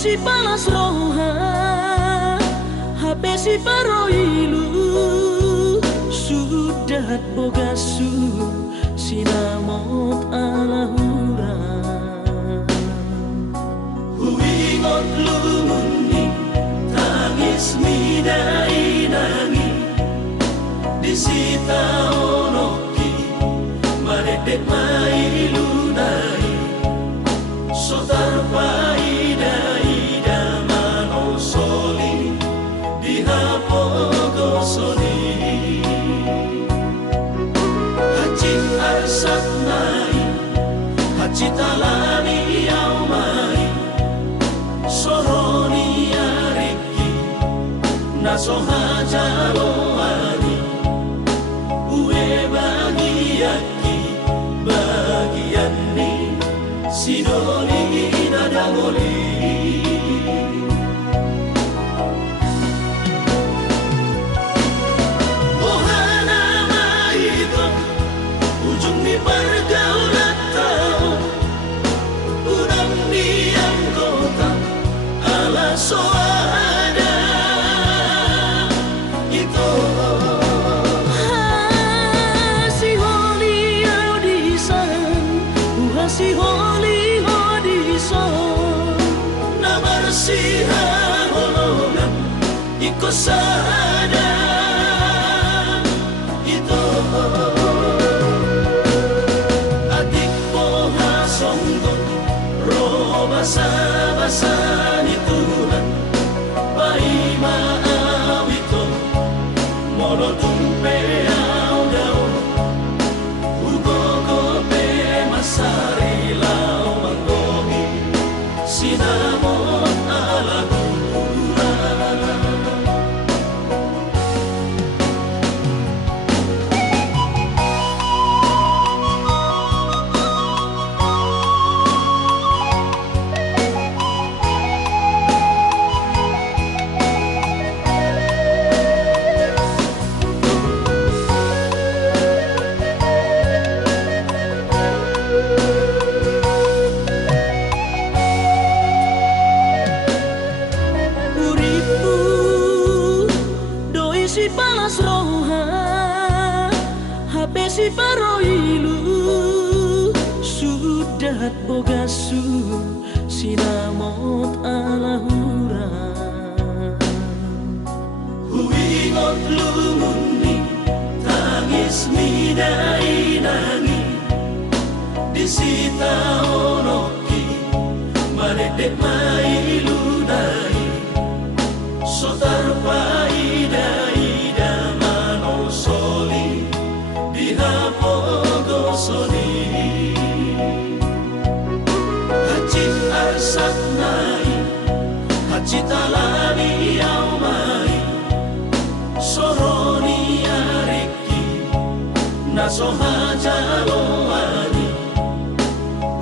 si palas roha HP si paroilu sudah bogasu sinamot alahura huingot lumuni tangis midai nangi disita onoki maredek mailu nai sotar paida ida mano soli dihapogo soli hacit arsat nai hacit alani au mai soroni areki naso hajalo ani ue bagiaki bagian ni sidoli nadangoli ohana maito ujung ni pergaulan tau udang diam kota ala soada itu si holi audisan si holi Nabarsiha holongan iko sada ito adik poha songgot ro basa ni Tuhan paima awito mono tumpe au dao ugogo pe masari lau manggohi sinamot alahura si palas roha HP si paroilu sudah bogasu sinamot alahura huingot lumuni tangis midai nangi disita onoki maredek mailu nai sotar paida dihapogo soli hacit arsat nai hacit alani au mai soroni areki naso hajalo ani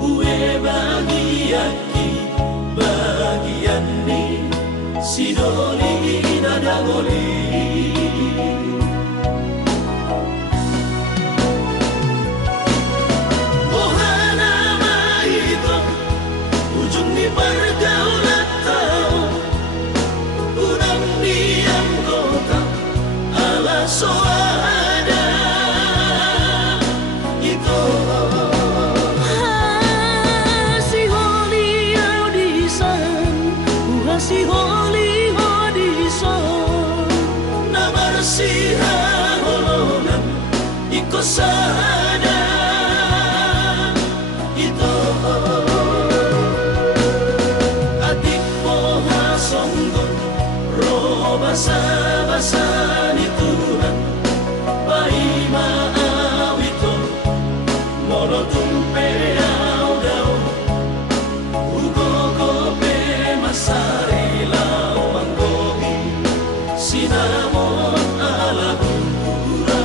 ue bagiaki bagian ni sidoli nadangoli pergaulan tau udang diam kota ala soada itu si holi audisan si holi audisan nabarsiha holongan iko sada itu songgot ro basa ni Tuhan paima awito mono tumpe au dao ugogo pe masari lau manggohi sinamot alahura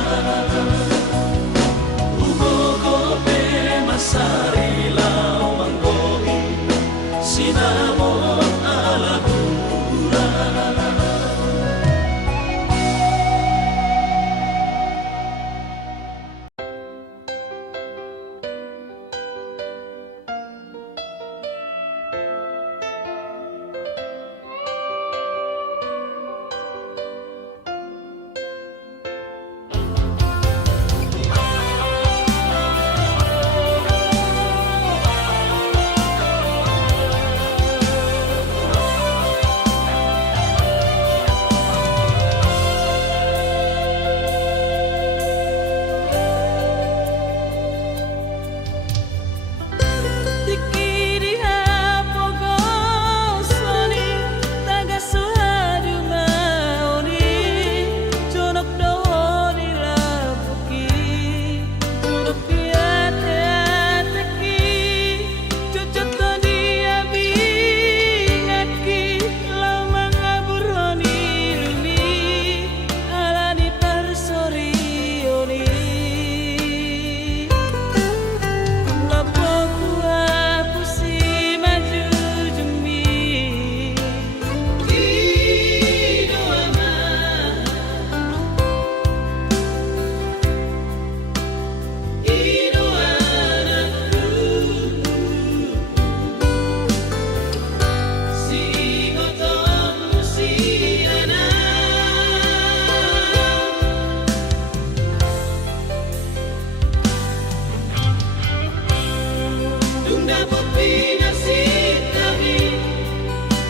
dapat pinasitabi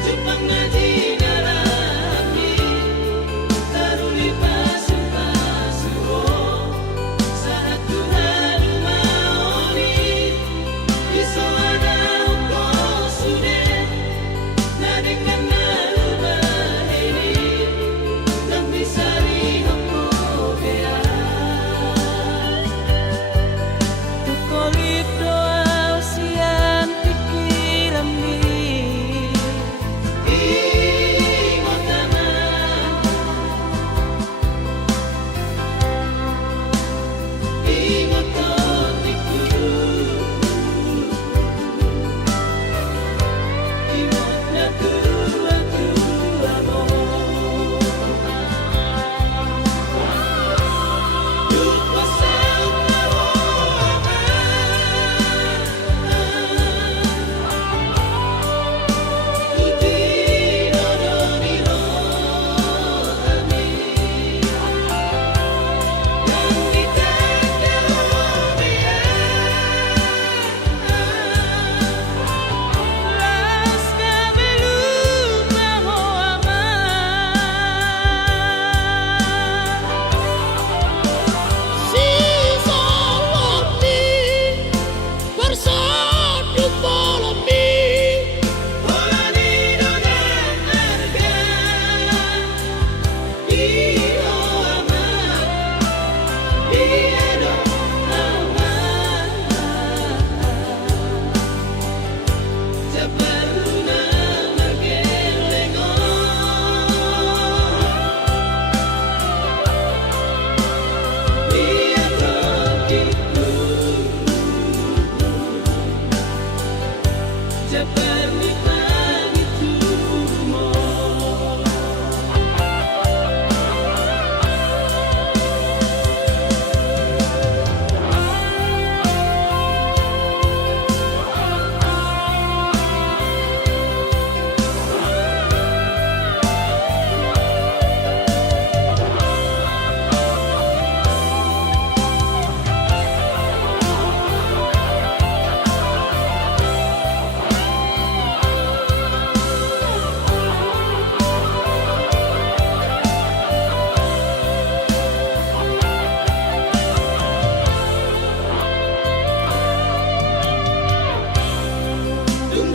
Jepang ngaji darami Taruli pasu-pasu Saat Tuhan maoni Iso ada uko sude Nadingkan narubah ini Dan bisa rihoko bea Tukolip doa usian pikiran ni Ingat taman Ingat totiku Ingat na tua-tua mo Dut pasal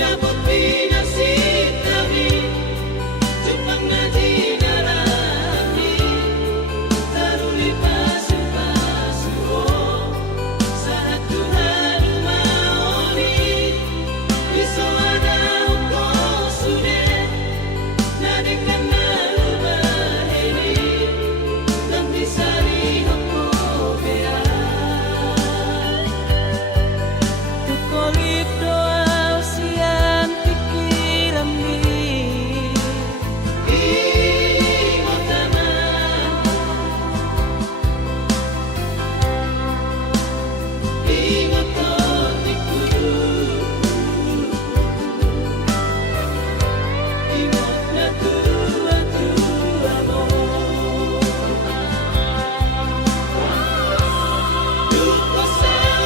dapat pinasitabi Jepang ngaji darami Taruli pasu-pasu Saat Tuhan maoni Iso ada uko sude Nadingkan narubah ini Dan bisa rihoko bea Tukolip doa usian pikiran ni Ingat taman Ingat totiku Ingat na tua-tua mo Dut pasal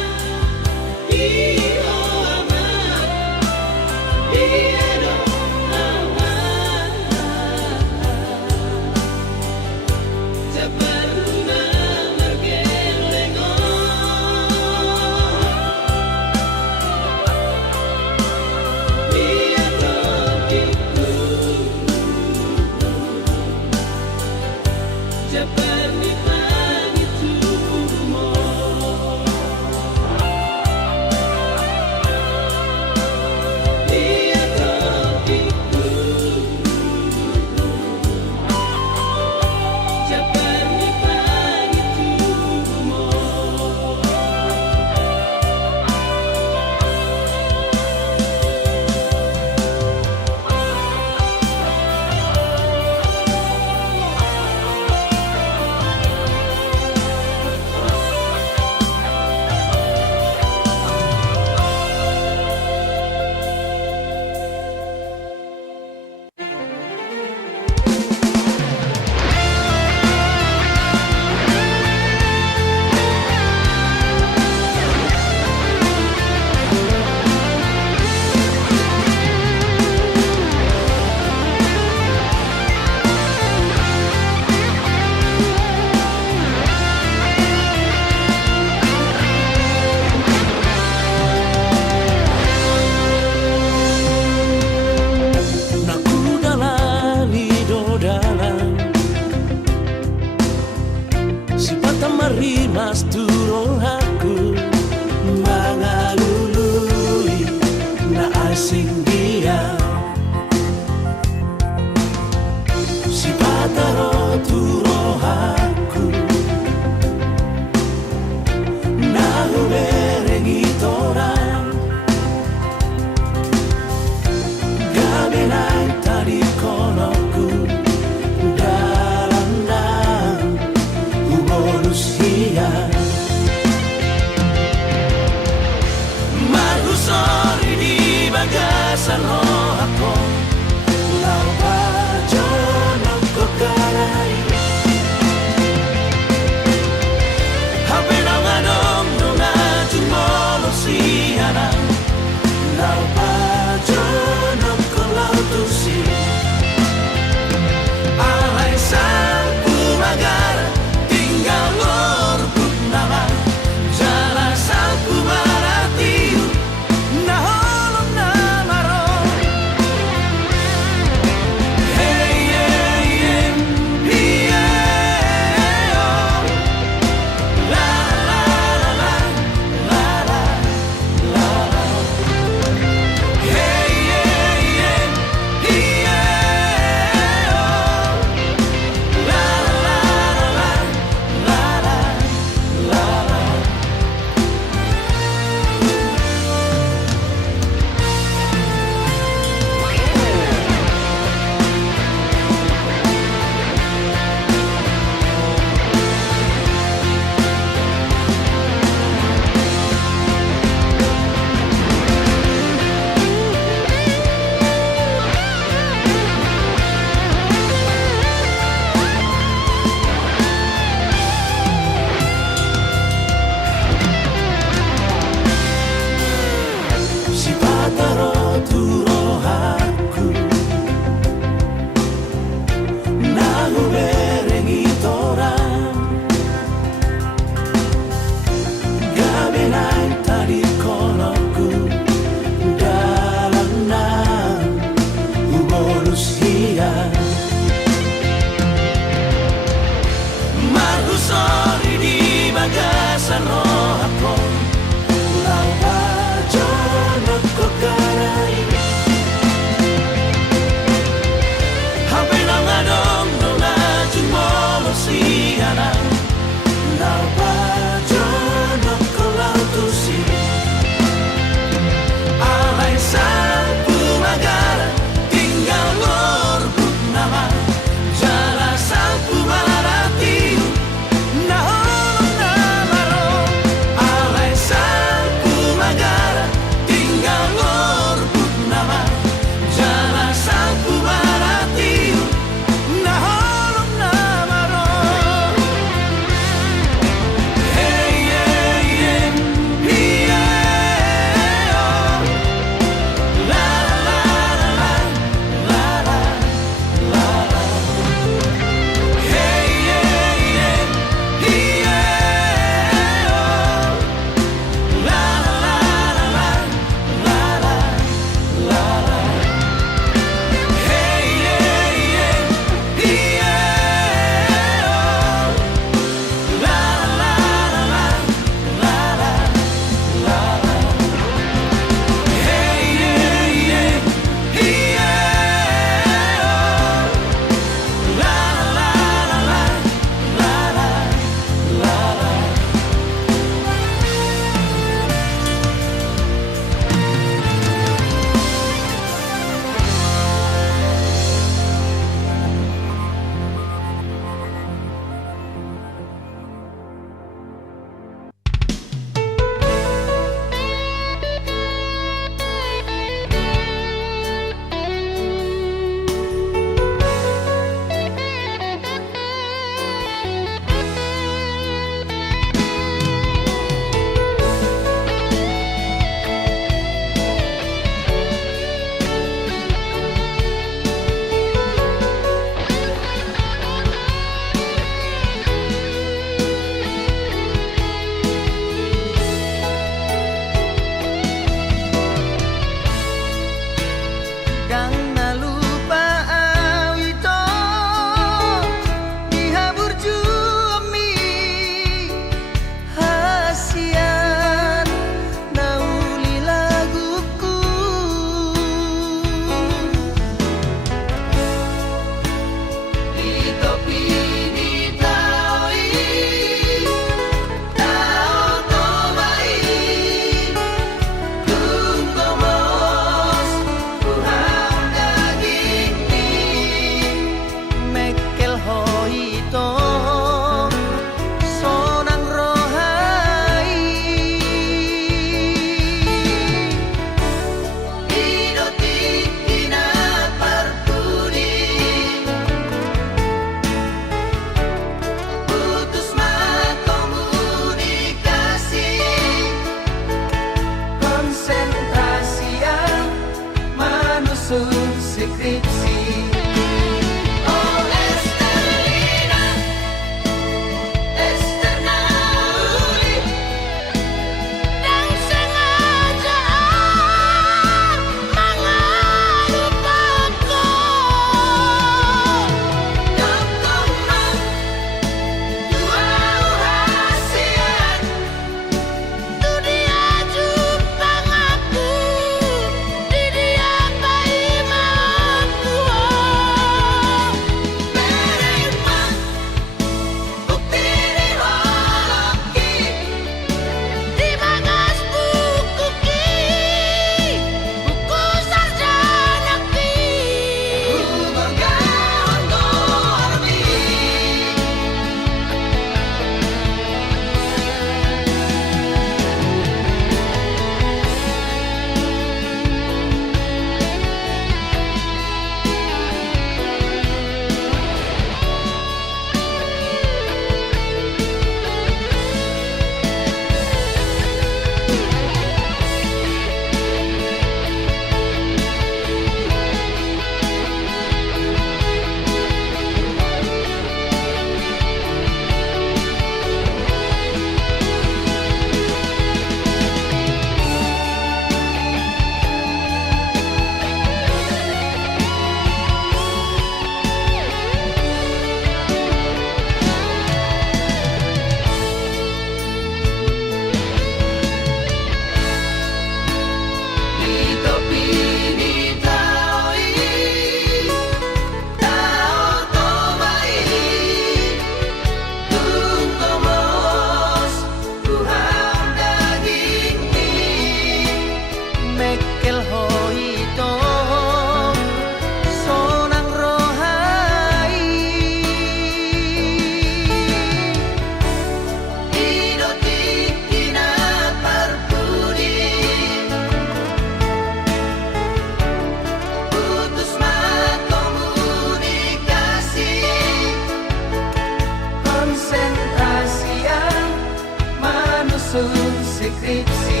sun skripsi.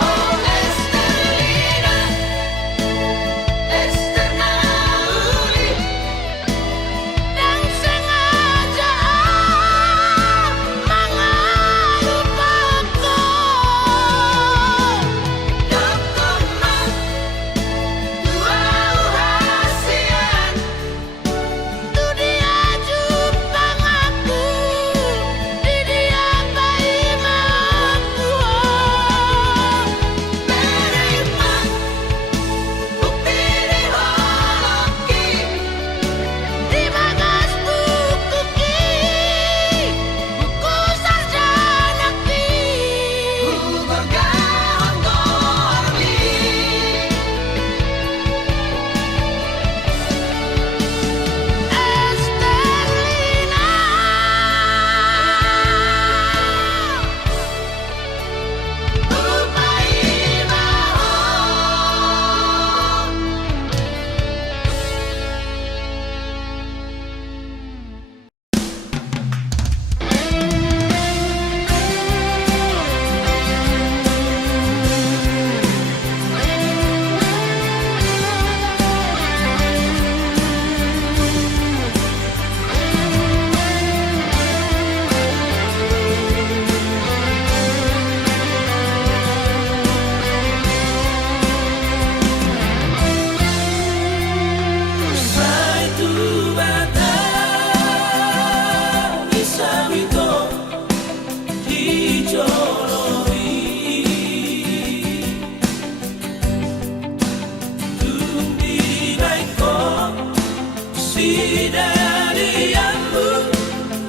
Oh Estelina, Esterna uli, yang sengaja mengelupakan dokoma dua hasian. tu dia jumpa aku di dia bayi matu Menerima bukti di holoki, di bagas buku buku sarjana bergahon gormi. Estelina Upai mahon. Saitu bata isawito dijolori, tumbibaiko sidadiamu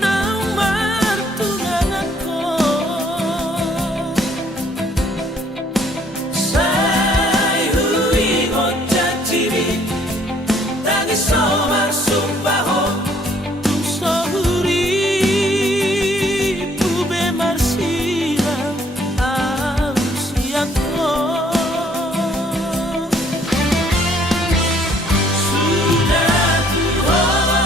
nomor tunanganku. Sai hui hojajiri Tangi somar sumbaho tung sohuri pube marsila ausiako. Sudah Tuhan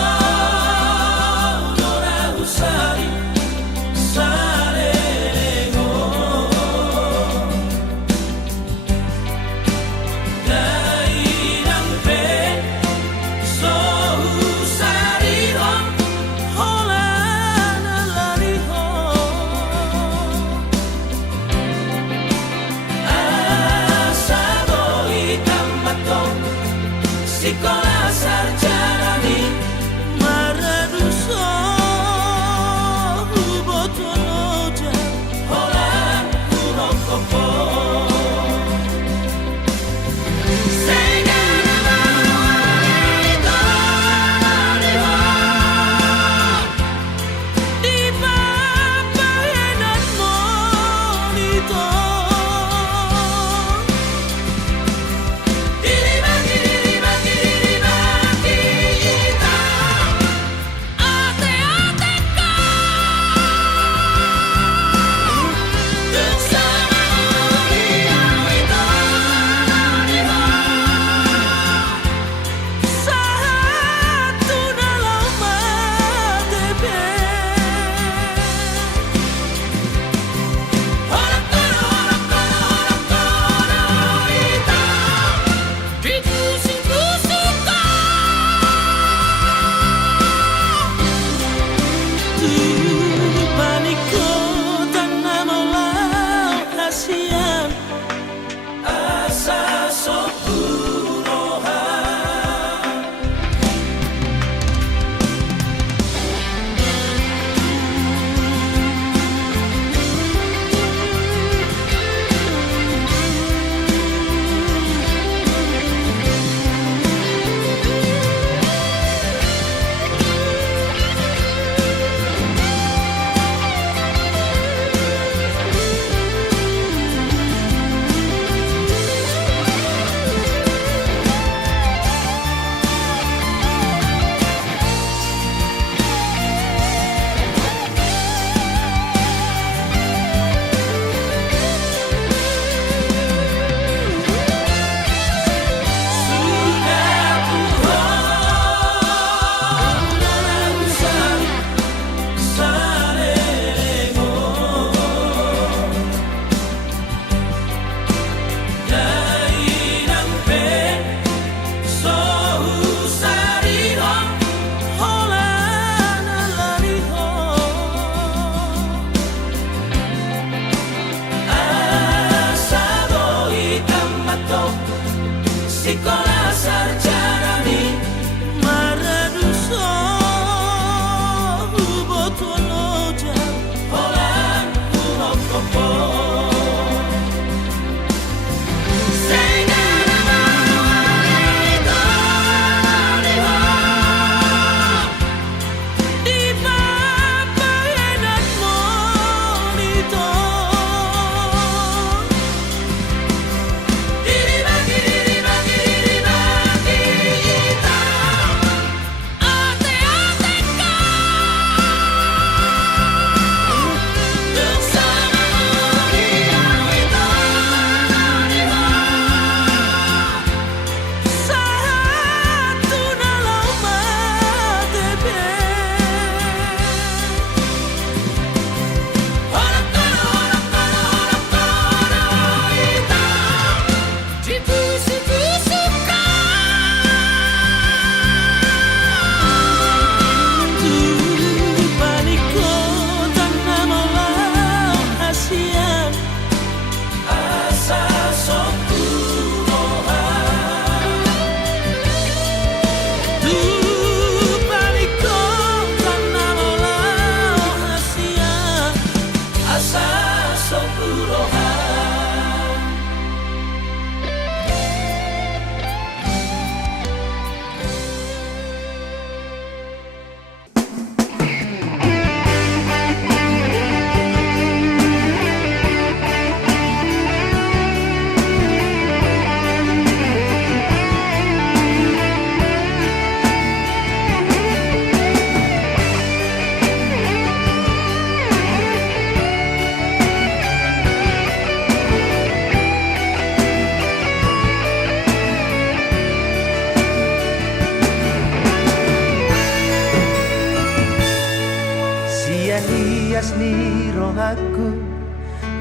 hias ni rohaku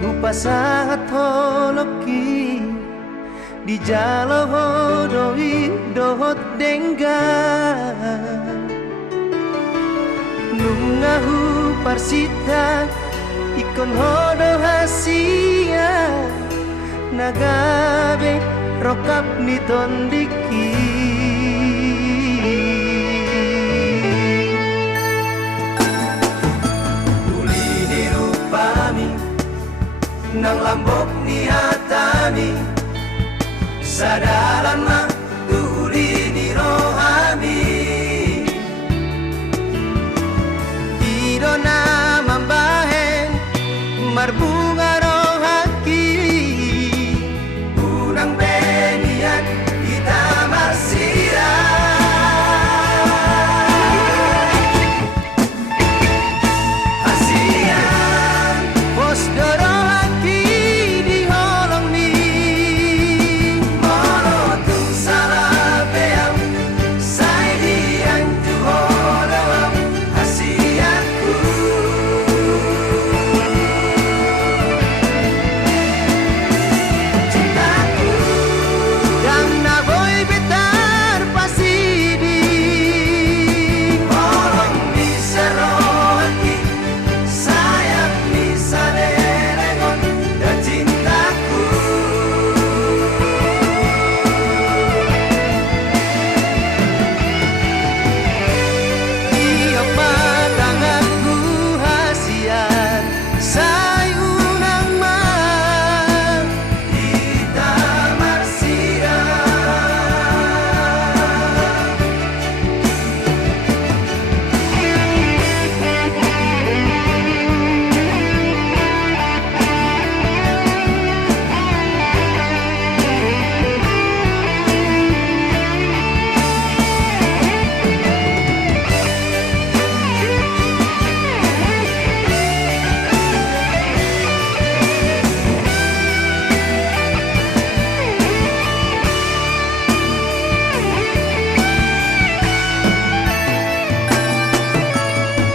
upasangat holoki di jalo hodoi dohot dengga nungahu parsita ikon hodo hasia nagabe rokap ni tondiki uli ni rupami nang lambok ni hatami sadalan mah uli ni rohami idona mambahen marbunga rohaki unang benian kita marsira hasian pos dorohaki di holong ni molotung salah beam sai dian tu holong hasianku yang na boy betar pasidi holong bisa rohaki sayang bisa derengon dan cintaku iya patanganku hasian sayunang mah kita marsira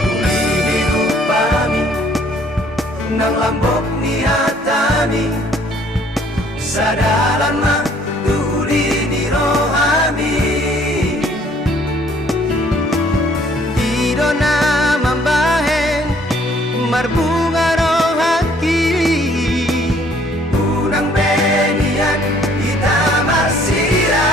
uli rupami nang lambok ni hatami sadalan mah uli ni rohami idona mambahen marbunga rohaki unang benian kita marsira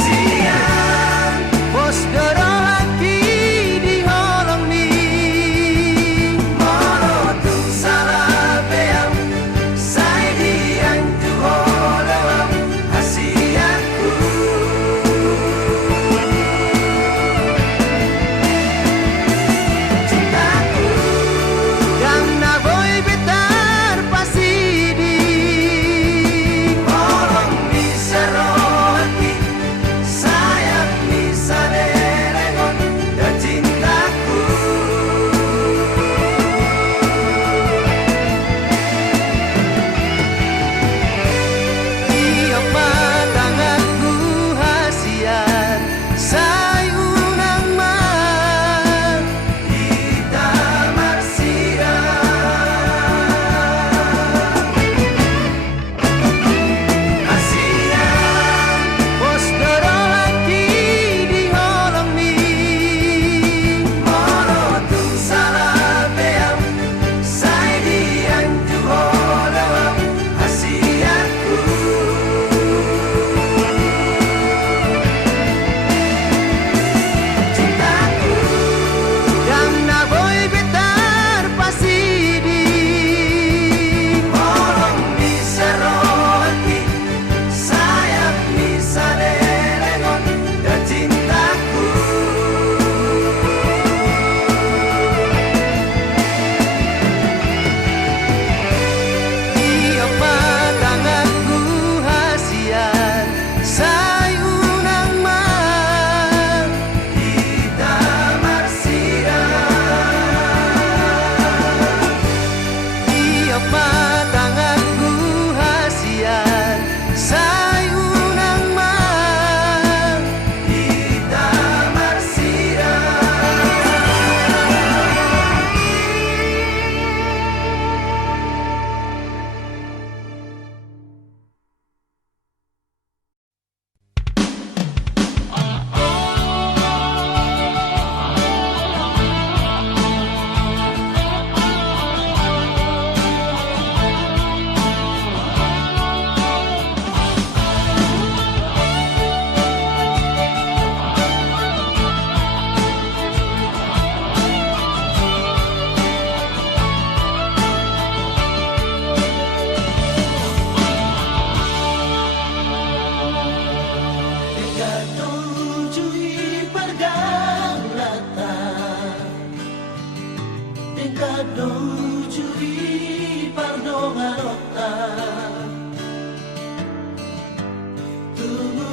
hasian pos dorohaki di holong ni molotung salah beam sai dian tu holong hasianku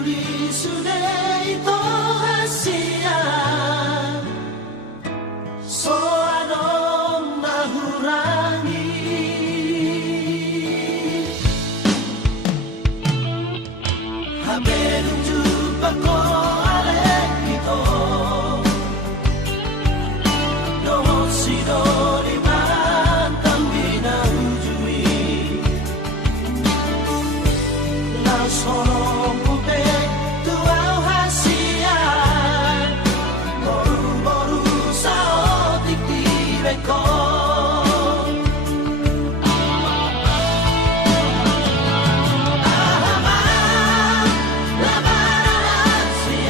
peduli sudah itu rahasia. Soano mahurangi Haberu jumpa ko alek ito No sidori mantan binahujui Lau sono pute tuau hasian Boru-boru saotik di beko Sia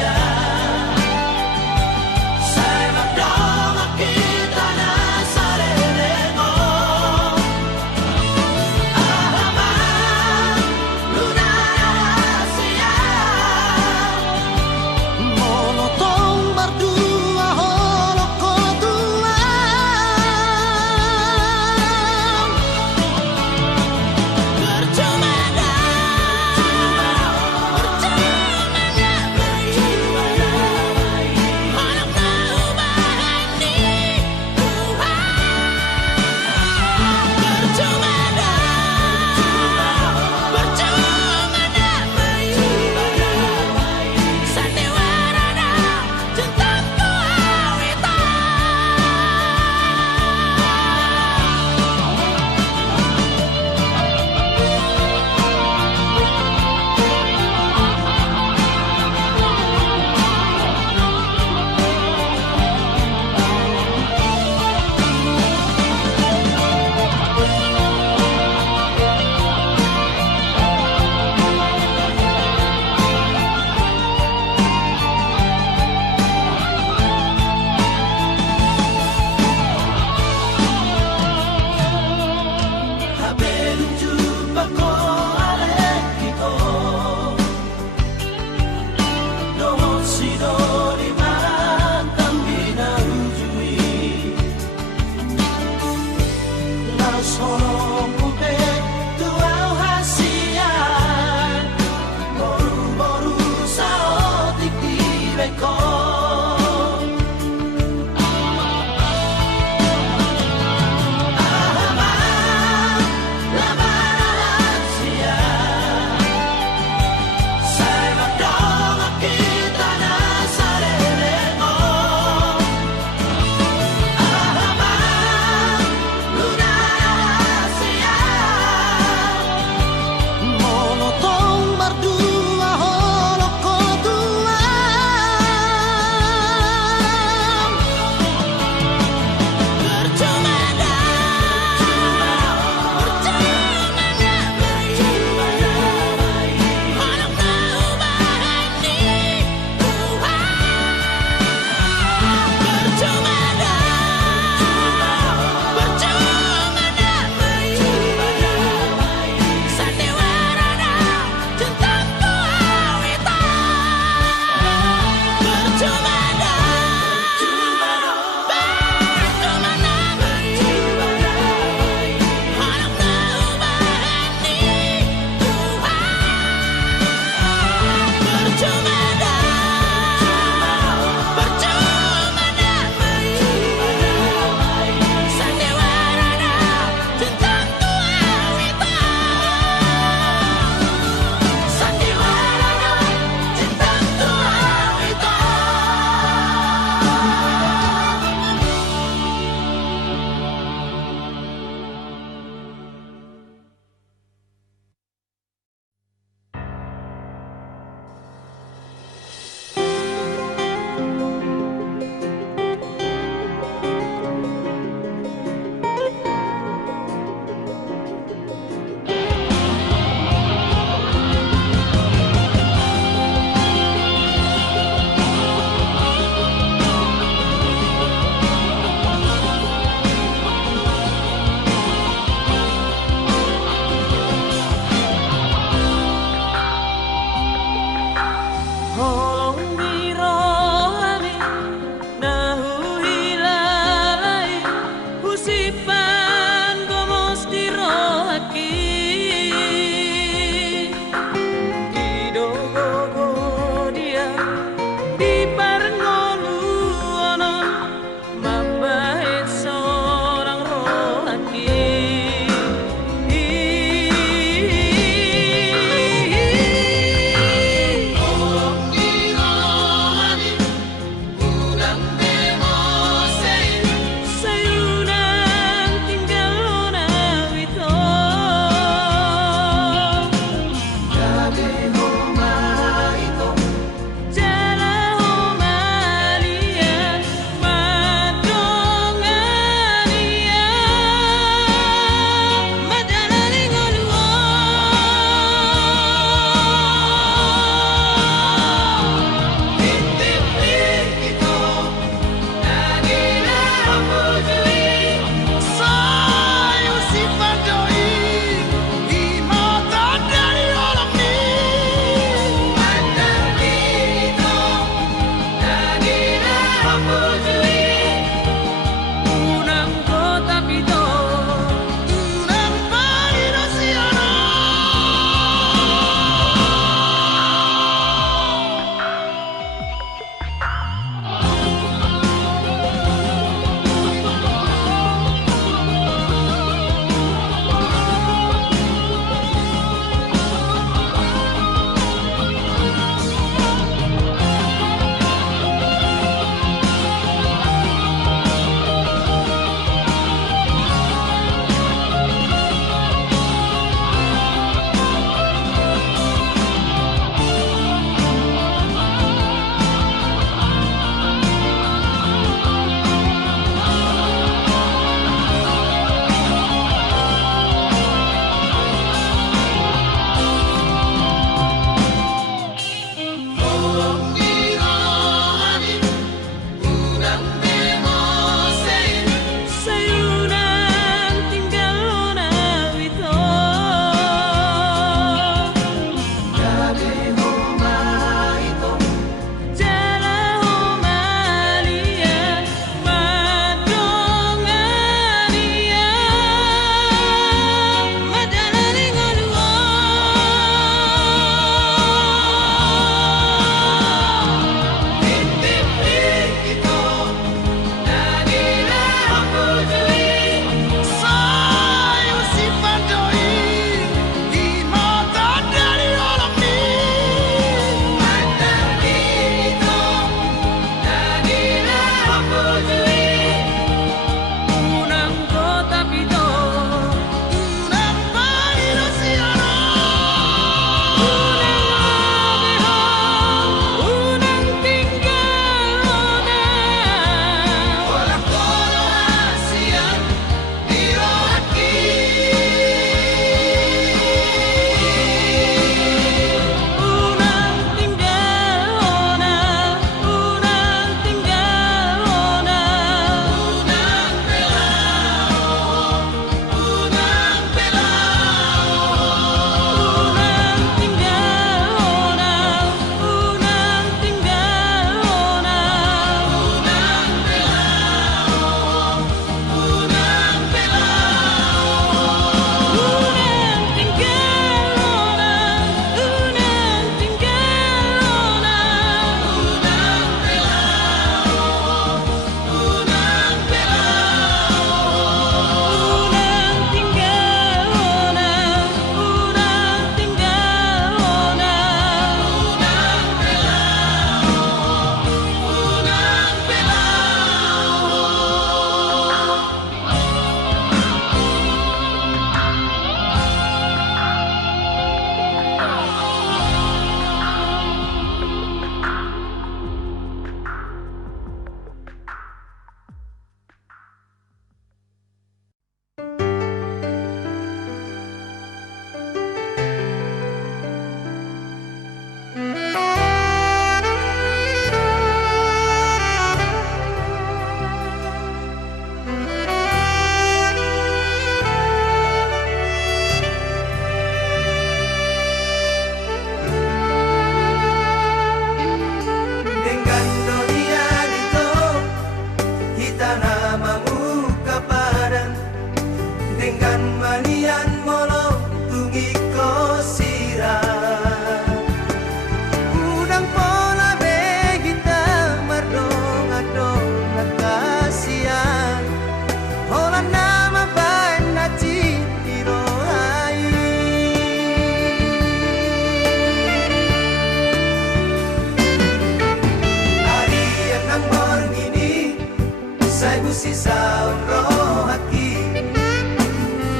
sisa rohaki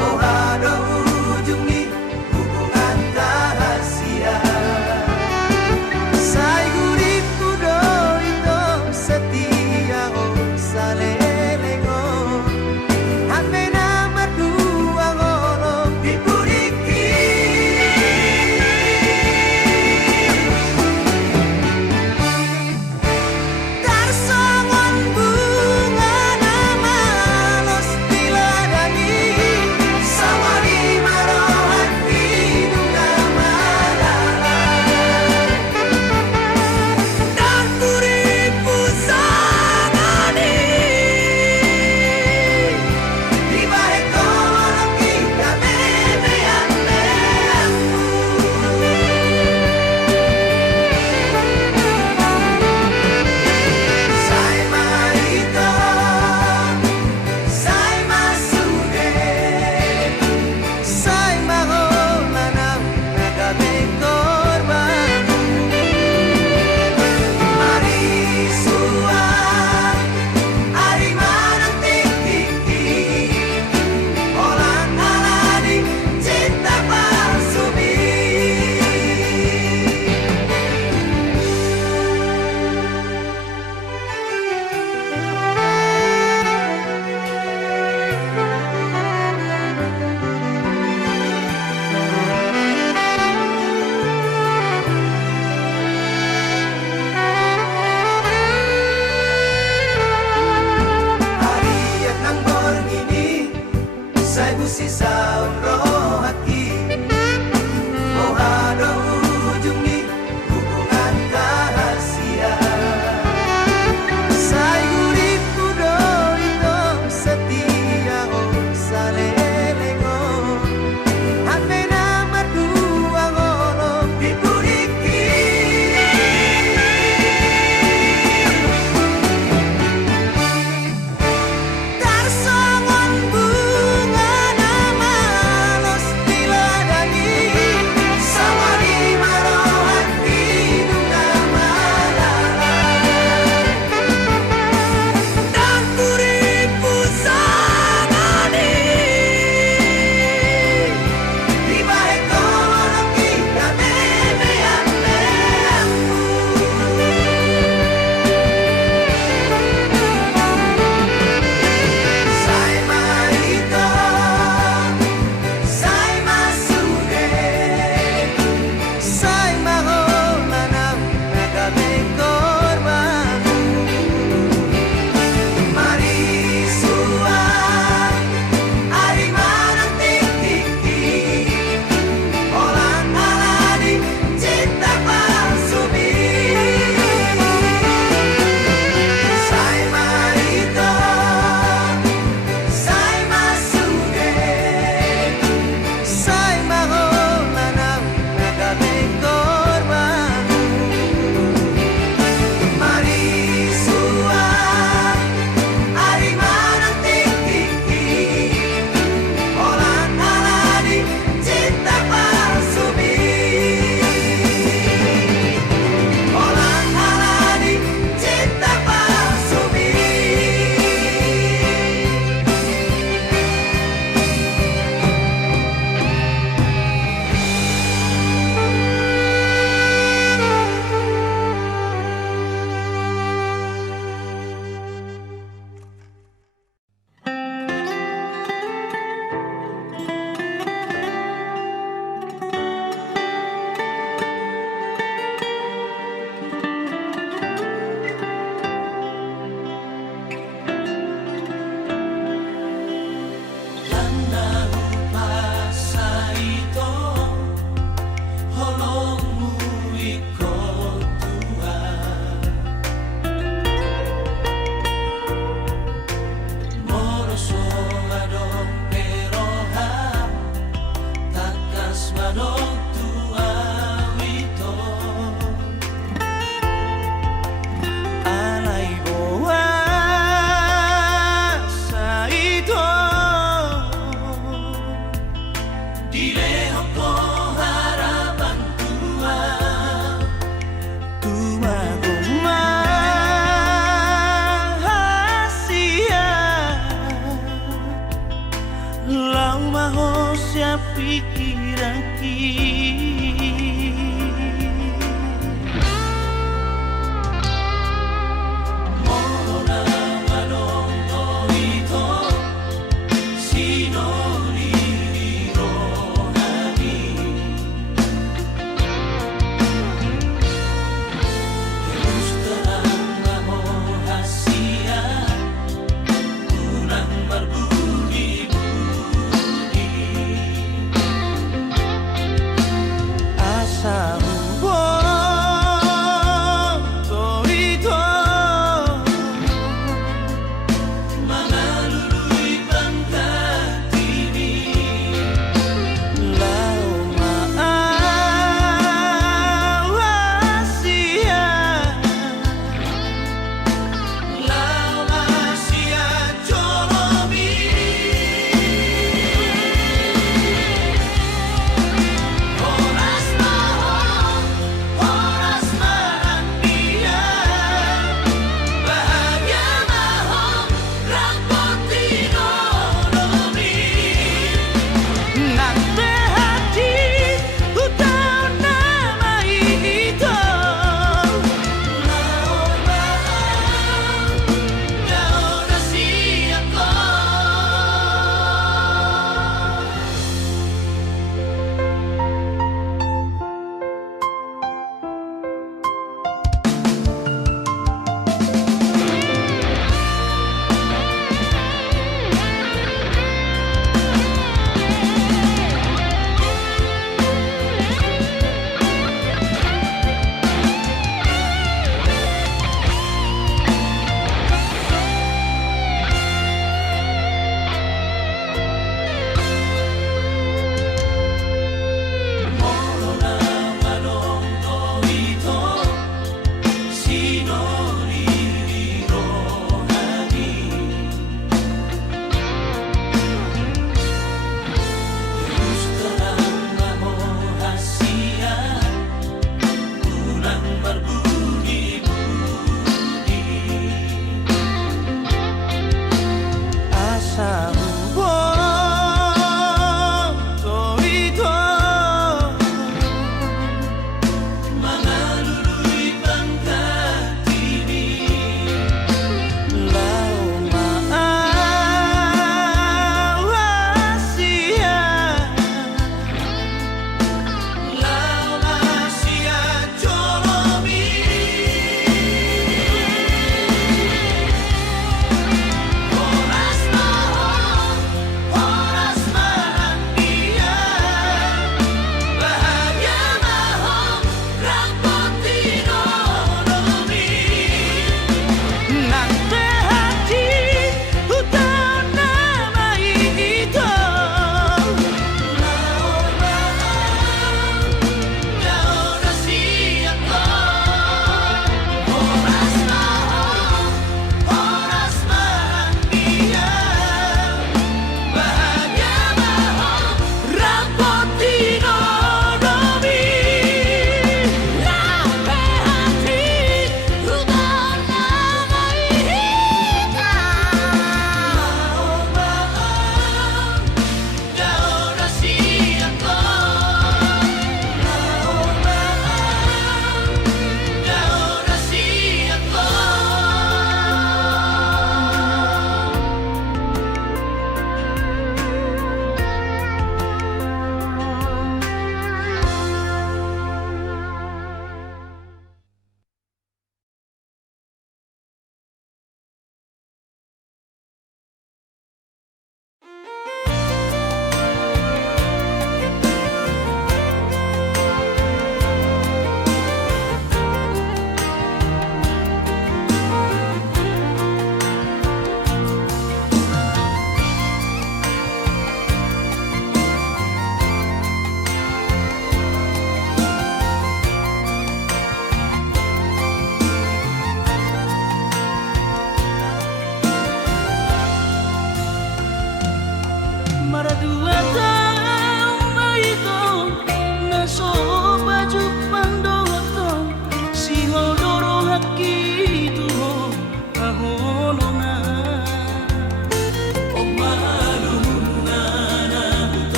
oh ada ujungi hubungan rahasia sai guriku do itu setia oh salelengo hamena madua ngolo dipuriki tarsongon bunga nama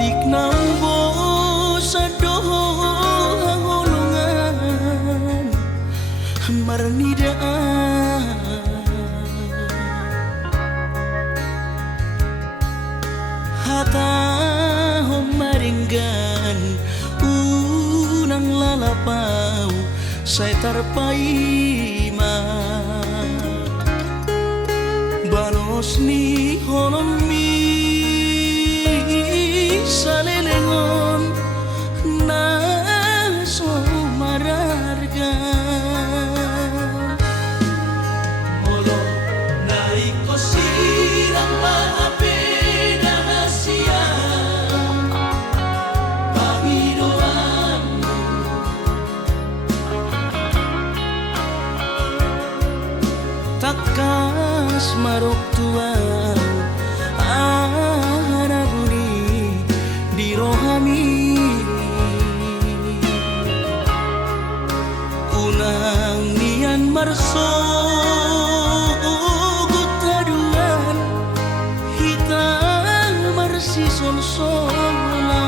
tiknang bosa doho hangolongan marnidaan hata homaringgan unang lalapau saya tarpaima banos ni holomi salelengon na so mararga molo naiko sirang maapeda na siya Panginoanmu takas marok tuang anaguni di rohami unang nian marso gutaduan hitang marsi sol-solan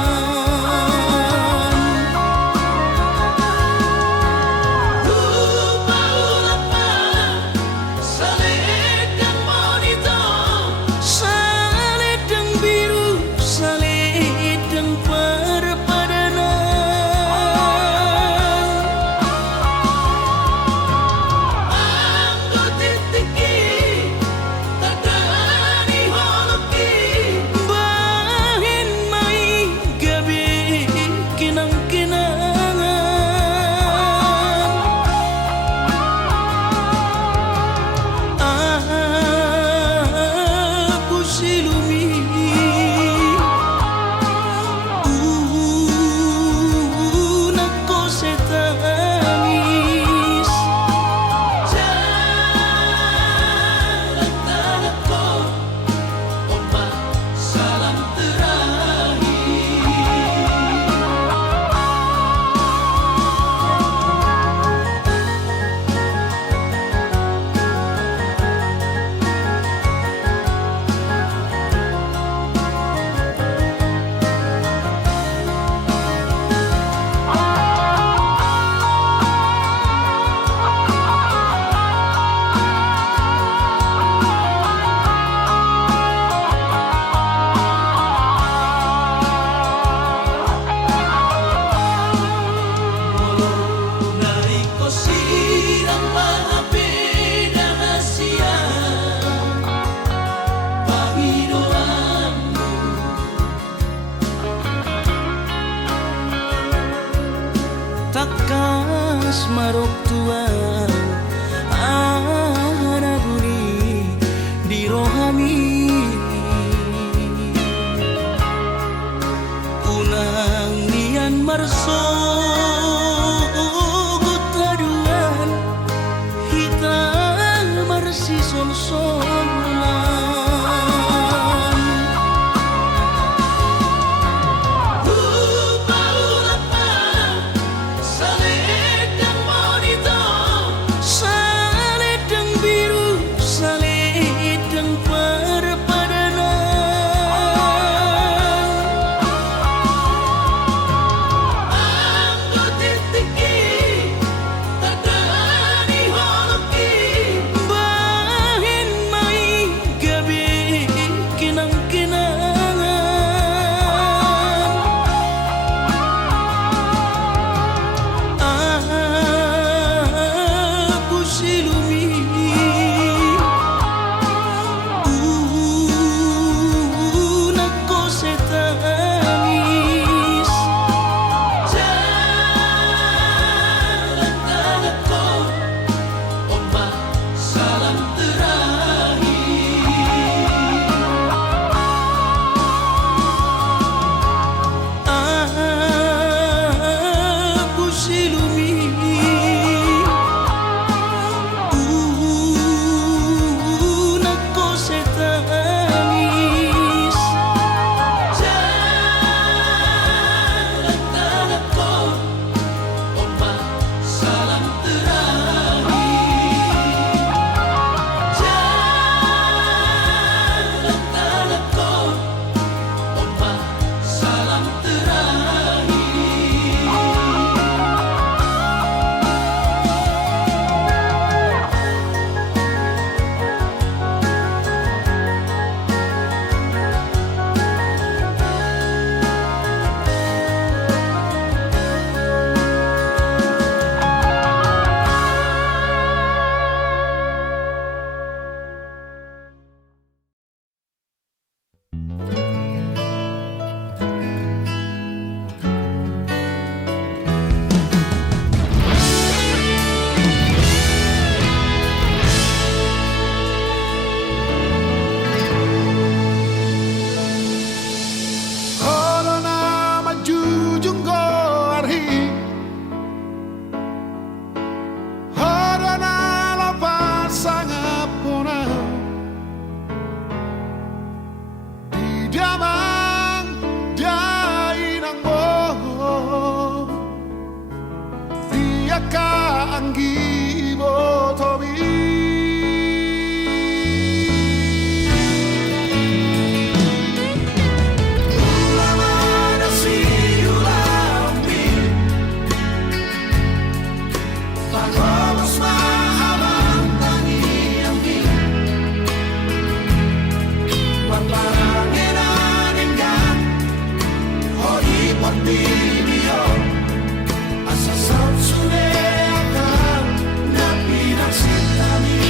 takas marok tuang anaguni di rohami unang nian marso gutaduan hitang marsi sol-solan Anggi Botomi. Ulamana siulambi Pagomos mahabang tangi ambi Maparangin aninggan Hoi pagbibiyo Asa sansune akan napi nagsitami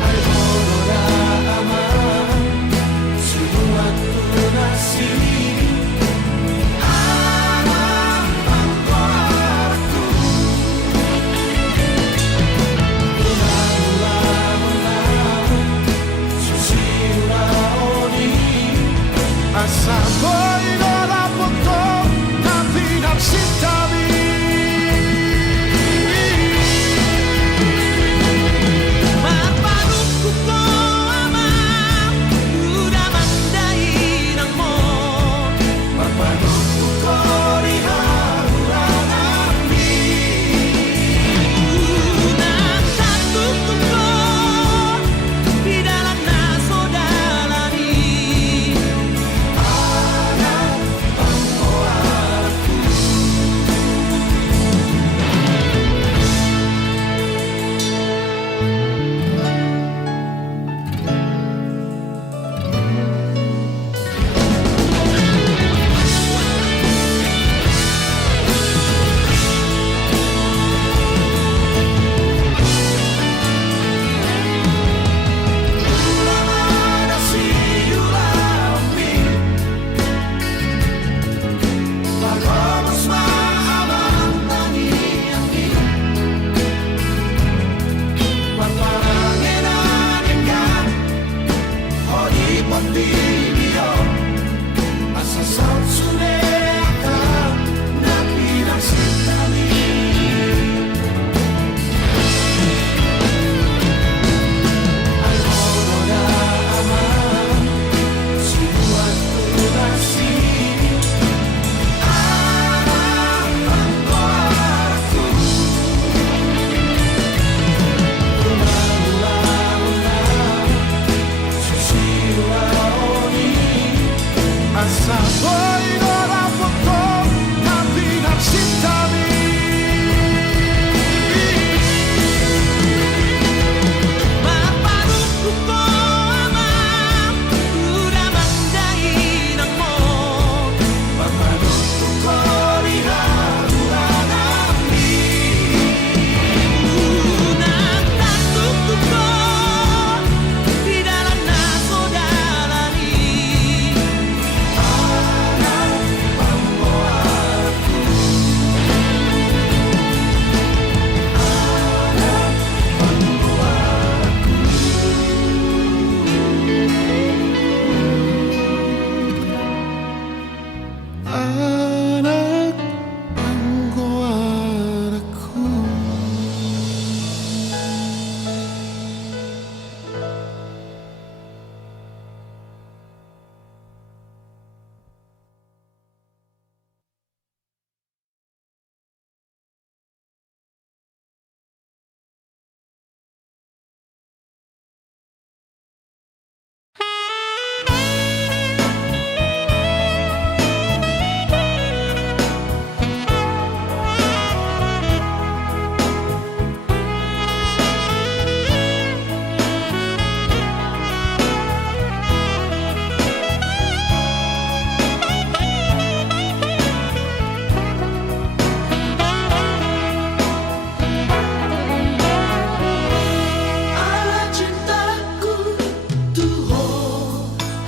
Ay horora ama Sunuat tunasi Anak pangkoarku Ulang-ulang Susiura oni Asa boy ora poto napi nagsitami Maparuku ko ama Udah mandai nang mo Mapanuku ko riharuran ambi Unang satuku ko Di dalam nasodalani Anak pangkoarku Ulamana siulambi Pagomos mahabang tangi ambi Maparangin aninggan Hoi pagbibiyo Asa sansune akan napi nagsitami Ay horora ama Sinuat tunasi Anak pangkoarku Ulang-ulang Susiura oni Asa boy ora poto napi nagsitami Maparuku ko ama Udah mandai nang mo Mapanuku ko riharuran ambi Unang satuku ko Di dalam nasodalani Anak pangkoarku Anak pangkoarku Anak pangkoarku Ala cintaku tuho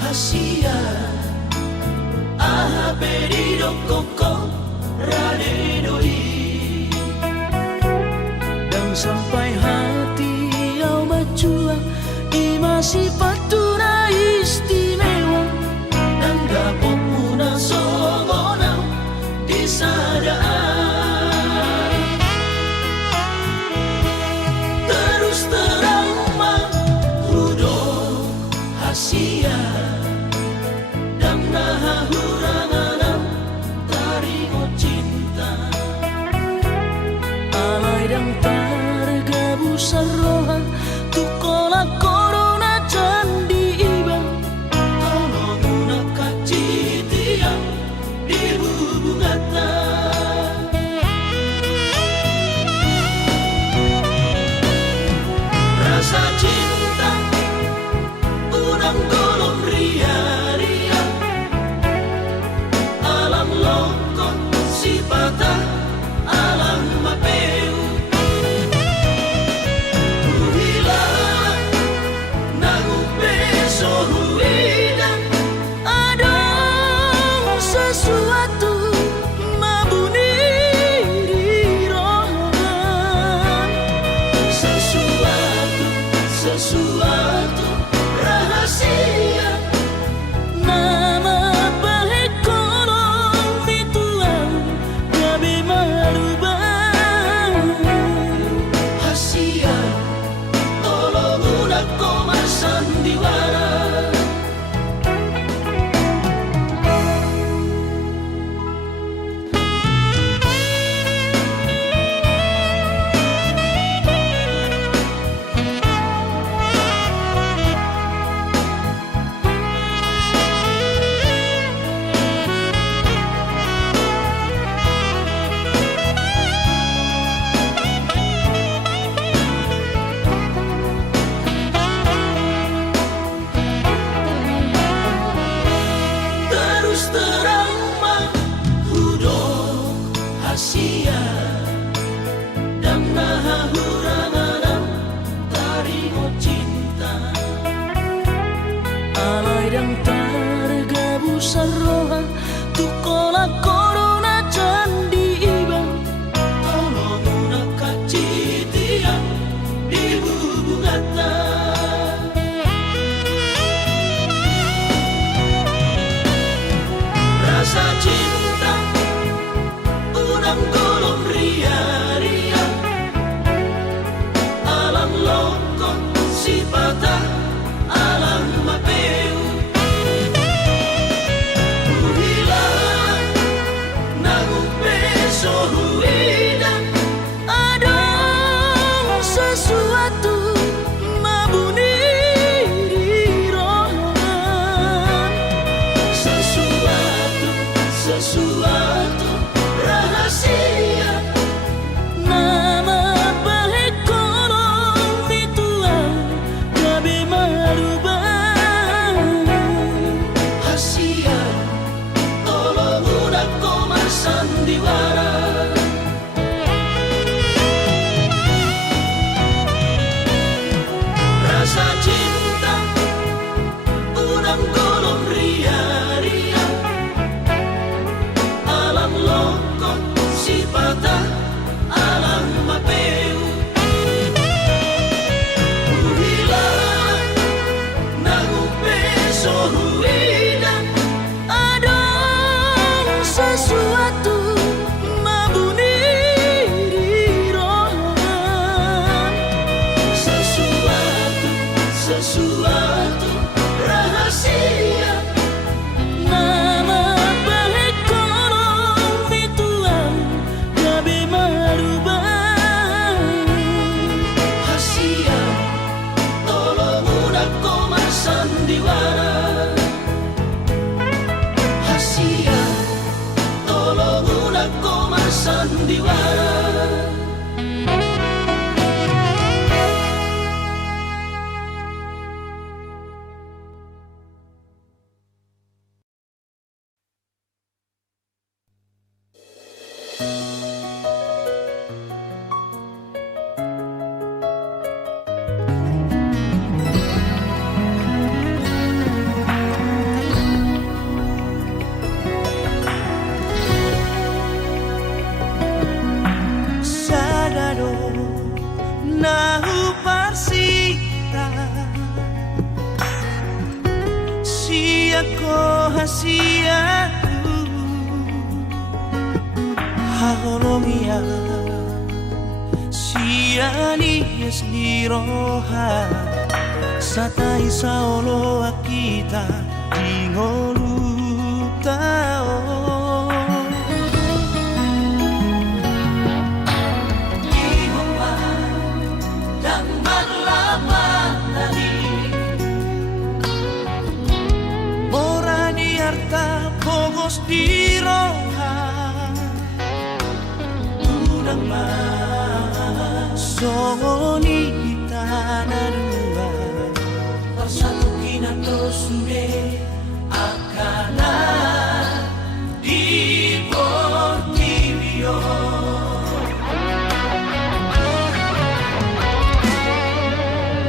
hasia Aha pedido koko radedoi Dan sampai hati yang berjuang Imasi patura istimewa Dan dapat muna sogonau di sadaan Terus terang rudo hasia Dan naha huranganam tari sesuatu rahasia. Nama baik kolom itulah gabe marubah. Hasia tolong udah koma sandiwara. Terus terang mah hudok hasia dan nah hurangan tarimo cinta. Alai dan targabu sarroha tukola corona candi iba. Tolong udah kacitian di bubungata. Rasa cinta udang golong ria-ria. Alam lokon si patah alam mapeu. Uhilang nangung beso huidang. Ada sesuatu mabuni di rohan. Sesuatu rahasia. Nama baik kolom itulah gabe marubah. Hasia tolong udah koma sandiwara. Rasa cinta udang golong ria-ria. Alam lokon si patah alam mapeu. Uhilang nangung beso huidang. Ada sesuatu mabuni di rohan. Sesuatu rahasia. Nama baik kolom itulah gabe marubah. Hasia tolong udah koma sandiwara. Hasia tolong udah koma sandiwara. Sadado nahu parsita siako hasiaku hahoromia siani esliroha satai saolo akita dingolutao. Pogos di roha udang songoni tanarua bersatu kinato sude akana di Portivio.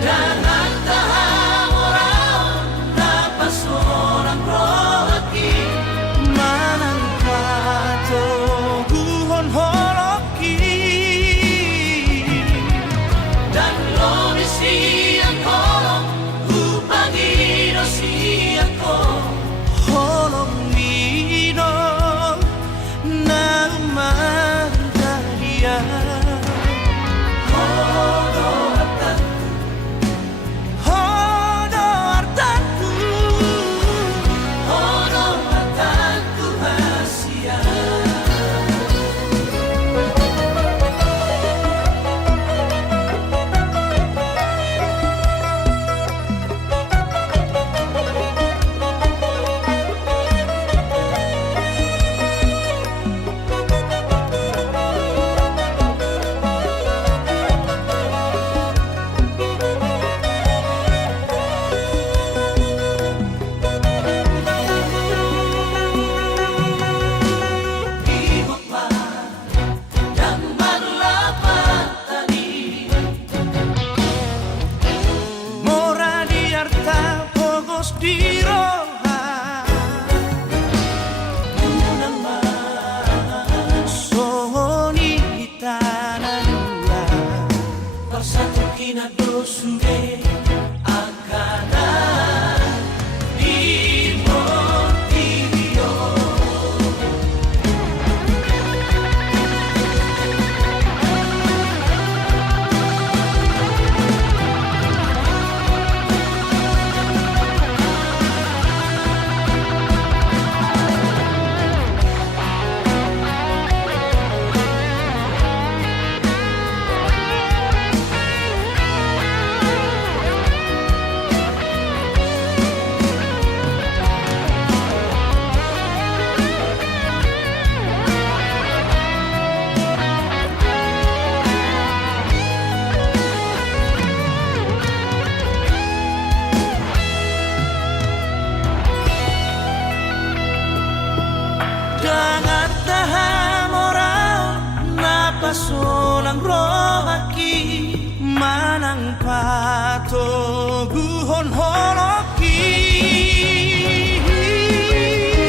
Jangan tahan orang napas orang rohaki. Dan lo di siang diroha unang soni tanah dua bersatu kinado sude akada di Montevideo. Jangan tahan orang napasolang rohaki manang pato guhon holoki.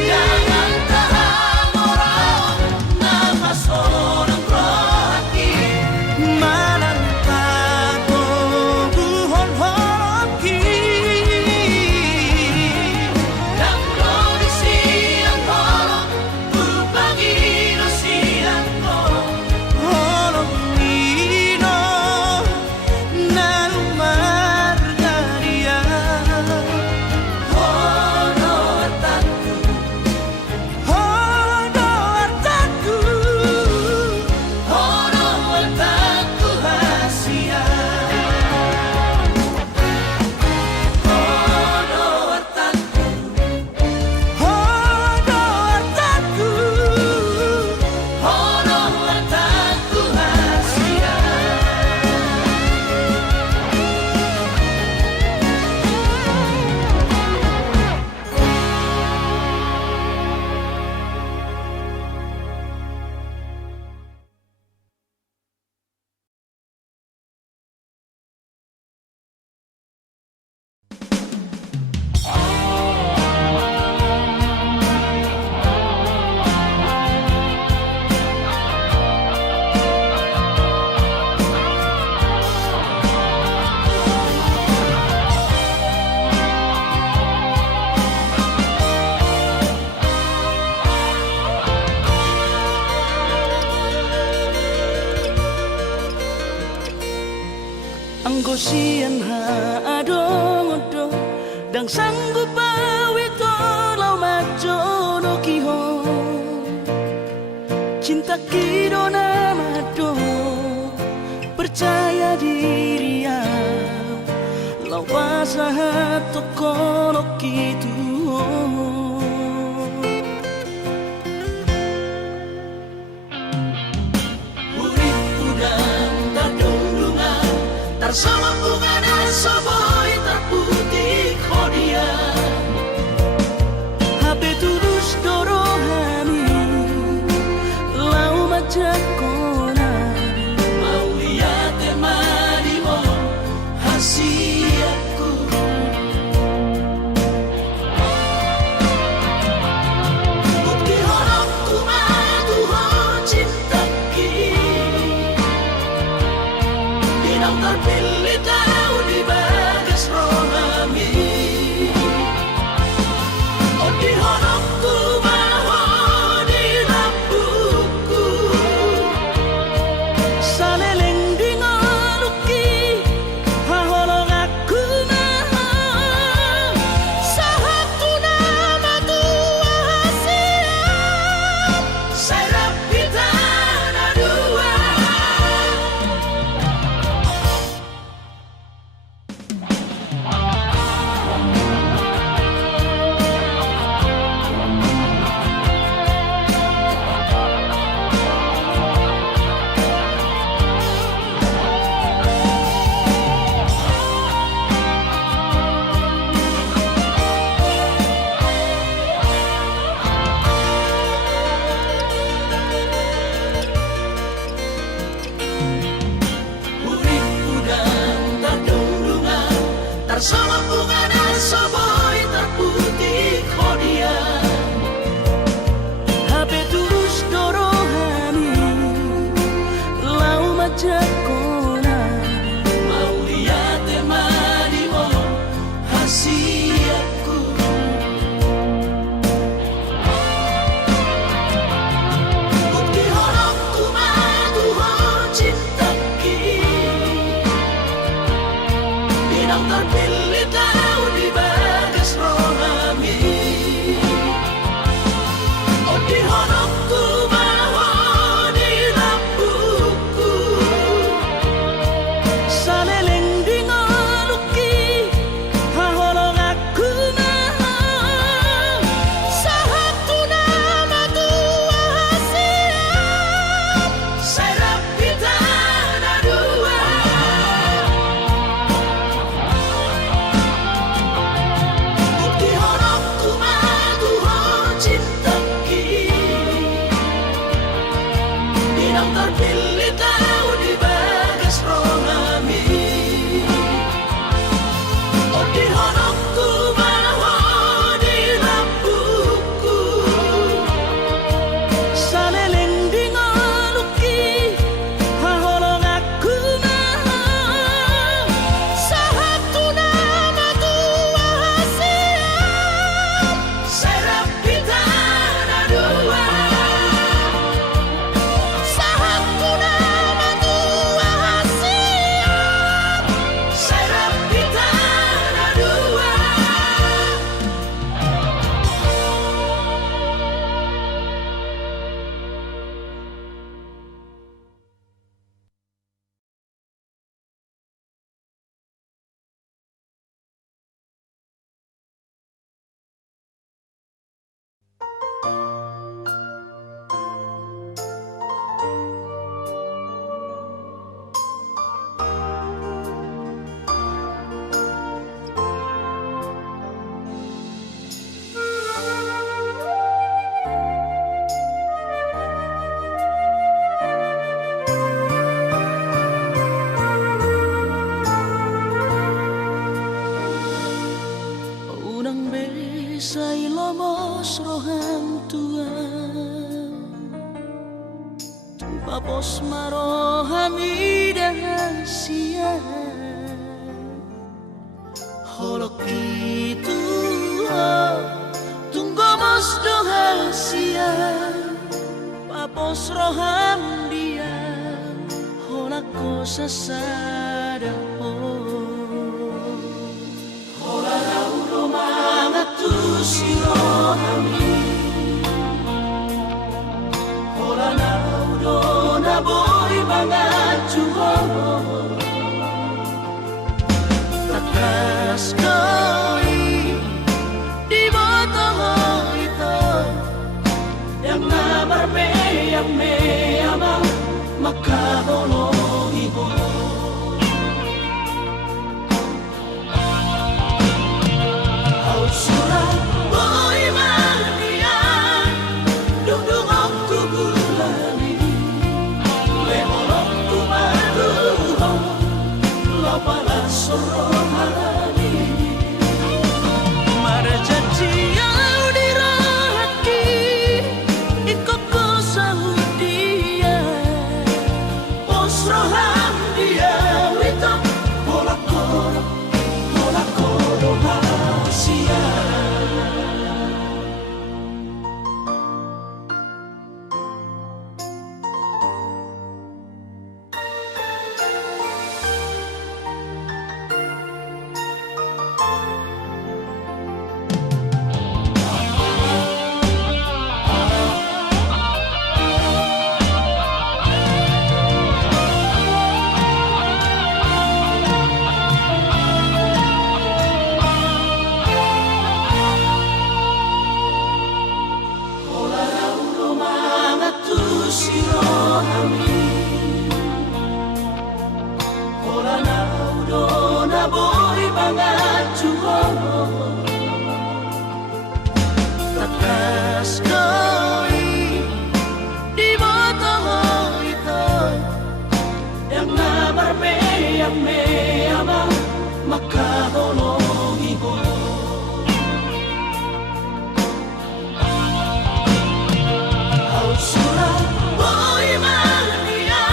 Jangan tahan orang napasolang rohaki manang pato guhon holoki. Dan kondisi yang tolong Pagino siangko Holomino nang margaria Hono artaku Hono artaku Hono artaku hasia Hono artaku Hono artaku Hono artaku hasia. Anggo sian ha adong odo dang sanggup bawi tolau majono kiho cinta kido namado percaya diri ya lau pasahat tokono kitu. Sama bunga dan soboy terputih kodia HP tulus dorohani lau majak kona mau lihat temani mo hasiatku bukti horokku madu cinta Dinang terpilih tahu di bagas rohami Oh di honokku maho di lampuku Saleleng di ngoluki Haholong aku maho Sahatu nama tua hasiat Saya rapi tanah dua Sama bunga dan soboy say lomos roham tuan Papos marohami dahasia Holok itu tunggomos dohasia Papos roham dia Holak ko sasada Hola naudo mga tusi rohami Hola naudo na boy mga chuho Takas koi di boto ito Yang namarme yang me ama makahologi mo Surat boy mania Dudung aku bulani Lehorok ku maruho Lopala sorohani Marjanji yang dirahaki Ikut ko Saudia Pos roham dia Wito Holak-holak Holak-holak Takas koi di boto ito Yang namarme yang me ama makahologi mo Surat boy mania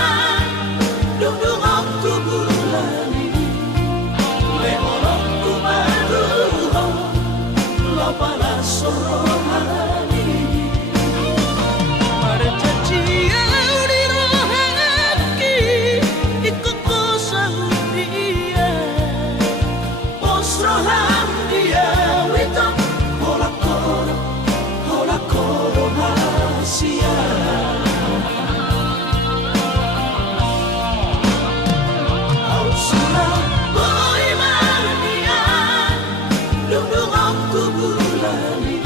Dudung aku bulani Lehorok ku maruho Lopala sorohani Marjanji yang dirahaki Ikut ko Saudia Pos roham dia Wito Holak-holak Holak-holak hasia Surat boy mania Dudung aku bulani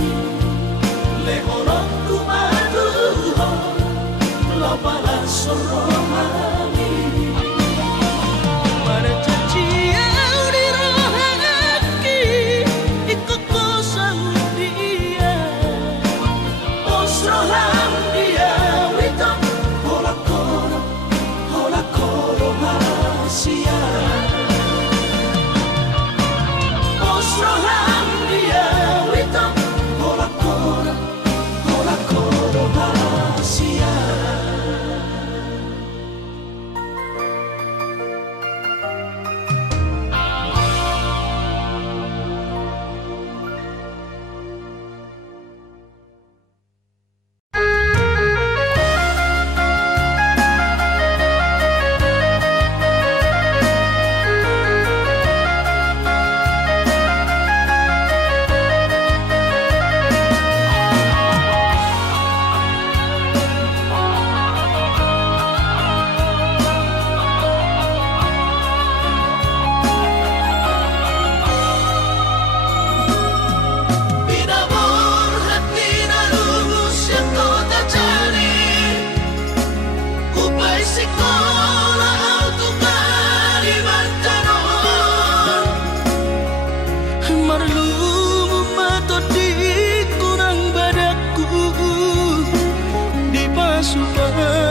Lehorok ku maruho Lopala sorohani Marjanji yang dirahaki Ikut ko Saudia Pos roham dia Wito Holak-holak Holak-holak hasia Pos roham dia Wito Holak-holak Holak-holak hasia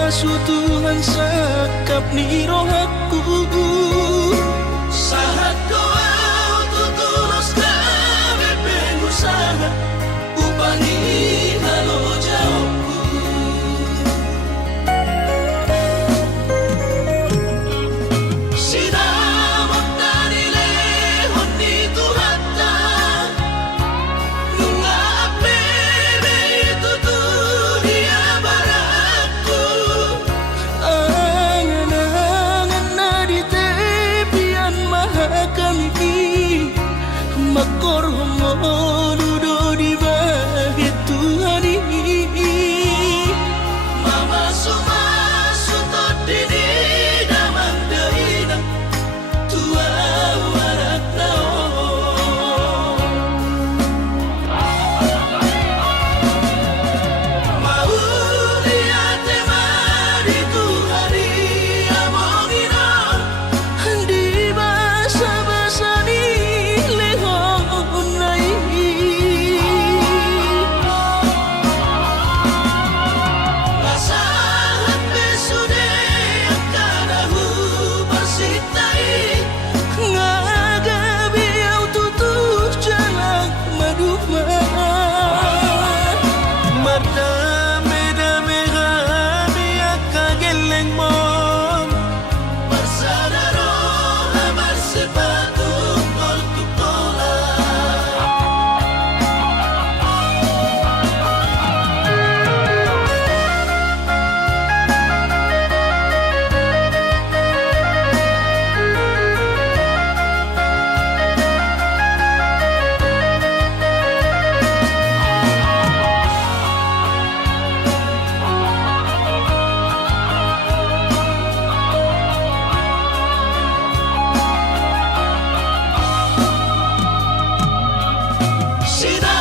Pasu Tuhan sakap ni rohaku Sahat doa tu tulus kami pengusaha duduk di bait Tuhan ini. Mama suma sutot dini damang deina tua warak naon. Mau lihat tema di Tuhari amongina Di basa-basa ni lehon nai. Masahat besude akadahu pasitai Ngagabi au tutup jalan maduma. Mardame-dame kami akageleng mon. Bersadaro hamar sepatu kol tukola. Sida